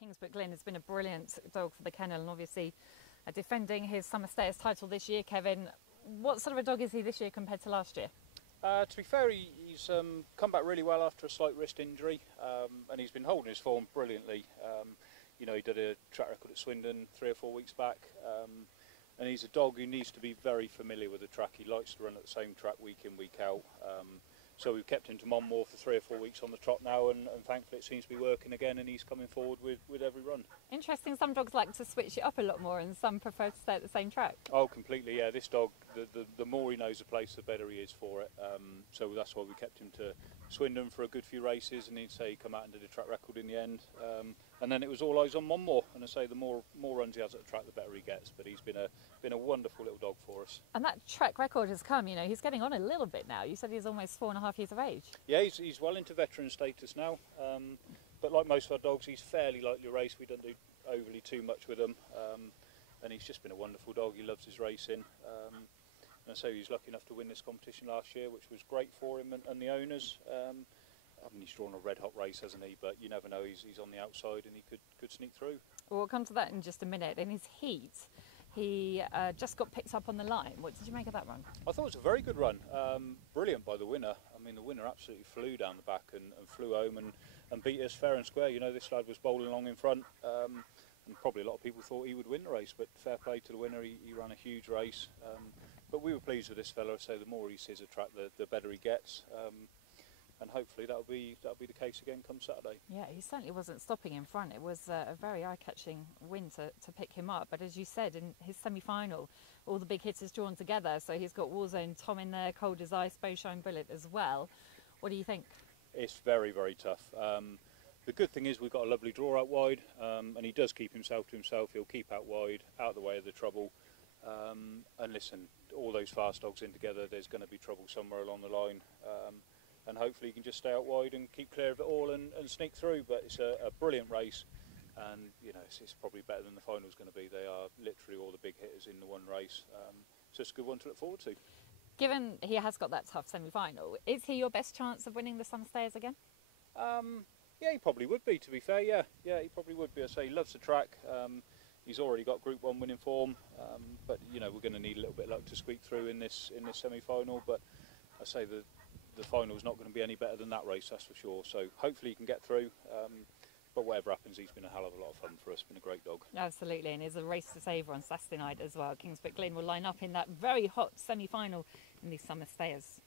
Well, Kingsbrook Glyn has been a brilliant dog for the kennel, and obviously defending his Summer Stayers title this year. Kevin, what sort of a dog is he this year compared to last year? To be fair, he's come back really well after a slight wrist injury, and he's been holding his form brilliantly. You know, he did a track record at Swindon 3 or 4 weeks back, and he's a dog who needs to be very familiar with the track. He likes to run at the same track week in, week out. So we've kept him to Monmore for 3 or 4 weeks on the trot now, and thankfully it seems to be working again, and he's coming forward with every run. Interesting, some dogs like to switch it up a lot more and some prefer to stay at the same track. Oh, completely, yeah. This dog, the more he knows the place, the better he is for it. So that's why we kept him to Swindon for a good few races, and he'd say he come out and did a track record in the end. And then it was all eyes on Monmore, and I say the more runs he has at the track, the better he gets. But he's been a wonderful little dog for us. And that track record has come, you know, he's getting on a little bit now. You said he's almost 4.5 years of age. Yeah, he's well into veteran status now. But like most of our dogs, he's fairly likely to race. We don't do overly too much with him. And he's just been a wonderful dog. He loves his racing. And so he's lucky enough to win this competition last year, which was great for him and the owners. I mean, he's drawn a red hot race, hasn't he? But you never know, he's on the outside and he could sneak through. Well, we'll come to that in just a minute. In his heat, he just got picked up on the line. What did you make of that run? I thought it was a very good run. Brilliant by the winner. I mean, the winner absolutely flew down the back and flew home and beat us fair and square. You know, this lad was bowling along in front. And probably a lot of people thought he would win the race, but fair play to the winner. He ran a huge race. But we were pleased with this fella. So the more he sees a track, the better he gets. And hopefully that'll be the case again come Saturday. Yeah, he certainly wasn't stopping in front. It was a very eye-catching win to pick him up. But as you said, in his semi-final, all the big hitters drawn together. So he's got Warzone Tom in there, Cold as Ice, Bowshine Bullet as well. What do you think? It's very, very tough. The good thing is we've got a lovely draw out wide, and he does keep himself to himself. He'll keep out wide, out of the way of the trouble. And listen, all those fast dogs in together, there's going to be trouble somewhere along the line. And hopefully he can just stay out wide and keep clear of it all and sneak through. But it's a brilliant race, and you know it's probably better than the final's going to be. They are literally all the big hitters in the one race, so it's a good one to look forward to. Given he has got that tough semi-final, is he your best chance of winning the Summer Stayers again? Yeah, he probably would be, to be fair. Yeah, he probably would be. I say he loves the track. He's already got Group 1 winning form, but you know we're going to need a little bit of luck to squeak through in this semi-final. But I say the final is not going to be any better than that race, that's for sure. So hopefully he can get through. But whatever happens, he's been a hell of a lot of fun for us. Been a great dog. Absolutely, and it's a race to savour on Saturday night as well. Kingsbrook Glyn will line up in that very hot semi-final in the Summer Stayers.